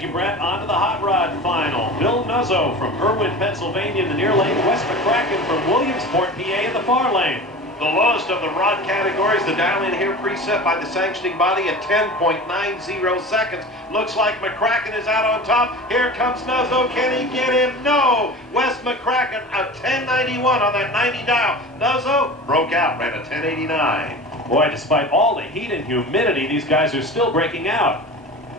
Thank you, Brett. On to the hot rod final. Bill Nuzzo from Irwin, Pennsylvania in the near lane. Wes McCracken from Williamsport, PA in the far lane. The lowest of the rod categories, the dial-in here preset by the sanctioning body at 10.90 seconds. Looks like McCracken is out on top. Here comes Nuzzo. Can he get him? No! Wes McCracken, a 10.91 on that 90 dial. Nuzzo broke out, ran a 10.89. Boy, despite all the heat and humidity, these guys are still breaking out.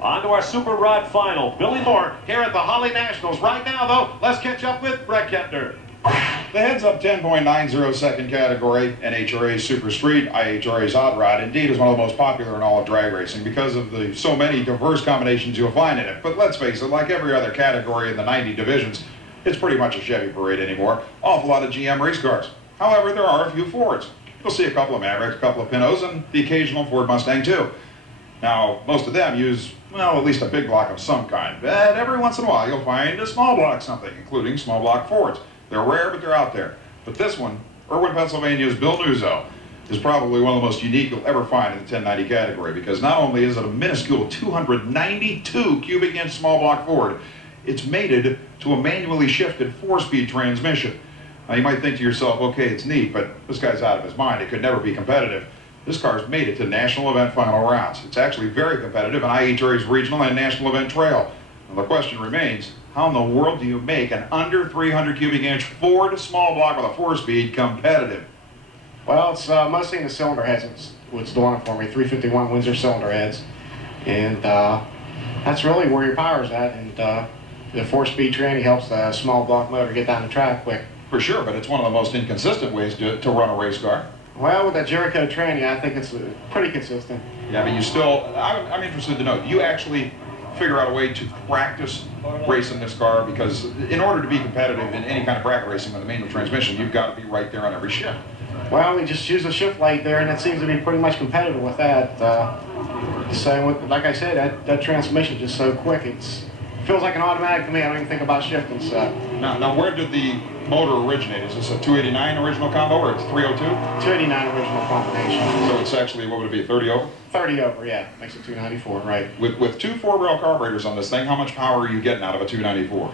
On to our super rod final. Billy Moore here at the Holly Nationals. Right now, though, let's catch up with Brett Kepner. The heads-up 10.90 second category, NHRA's Super Street, IHRA's Hot Rod, indeed is one of the most popular in all of drag racing because of the so many diverse combinations you'll find in it. But let's face it, like every other category in the 90 divisions, it's pretty much a Chevy parade anymore. Awful lot of GM race cars. However, there are a few Fords. You'll see a couple of Mavericks, a couple of Pintos, and the occasional Ford Mustang too. Now, most of them use, well, at least a big block of some kind. But every once in a while, you'll find a small block something, including small block Fords. They're rare, but they're out there. But this one, Irwin, Pennsylvania's Bill Nuzzo, is probably one of the most unique you'll ever find in the 1090 category, because not only is it a minuscule 292 cubic inch small block Ford, it's mated to a manually shifted 4-speed transmission. Now you might think to yourself, okay, it's neat, but this guy's out of his mind. It could never be competitive. This car's made it to national event final rounds. It's actually very competitive in IHRA's regional and national event trail. And the question remains, how in the world do you make an under 300 cubic inch Ford small block with a 4-speed competitive? Well, it's mostly in the cylinder heads. What's doing it for me, 351 Windsor cylinder heads. And that's really where your power's at. And the 4-speed tranny helps the small block motor get down the track quick. For sure, but it's one of the most inconsistent ways to run a race car. Well, with that Jericho tranny, I think it's pretty consistent. Yeah, but you still, I'm interested to know, do you actually figure out a way to practice racing this car? Because in order to be competitive in any kind of bracket racing with a manual transmission, you've got to be right there on every shift. Well, we just use a shift light there, and it seems to be pretty much competitive with that. Like I said, that transmission is just so quick. It feels like an automatic to me. I don't even think about shifting. So. Now, where did the motor originate? Is this a 289 original combo or it's 302? 289 original combination. So it's actually, what would it be, 30 over? 30 over, yeah. Makes it 294, right. With two 4-rail carburetors on this thing, how much power are you getting out of a 294?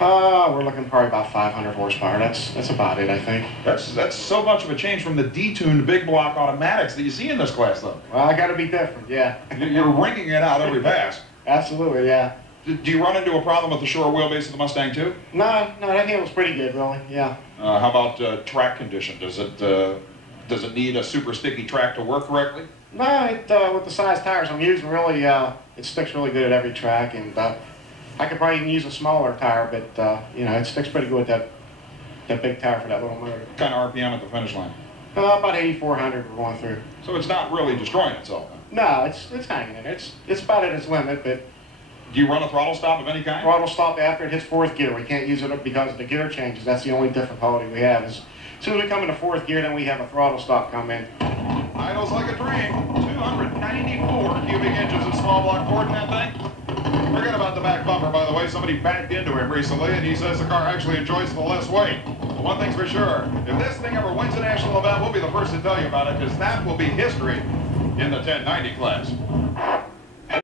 We're looking probably about 500 horsepower. That's about it, I think. That's so much of a change from the detuned big block automatics that you see in this class, though. Well, I got to be different, yeah. You're ringing it out every pass. Absolutely, yeah. Do you run into a problem with the short wheelbase of the Mustang too? No, that handles pretty good, really. Yeah. How about track condition? Does it need a super sticky track to work correctly? No, with the size tires I'm using, really, it sticks really good at every track, and I could probably even use a smaller tire, but you know, it sticks pretty good with that big tire for that little motor. What kind of RPM at the finish line? About 8,400 we're going through. So it's not really destroying itself then? No, it's hanging in there. It's about at its limit, but. Do you run a throttle stop of any kind? Throttle stop after it hits 4th gear. We can't use it because of the gear changes. That's the only difficulty we have. As soon as we come into 4th gear, then we have a throttle stop come in. Idles like a dream. 294 cubic inches of small block Ford in that thing. Forget about the back bumper, by the way. Somebody backed into him recently, and he says the car actually enjoys the less weight. But one thing's for sure, if this thing ever wins a national event, we'll be the first to tell you about it, because that will be history in the 1090 class.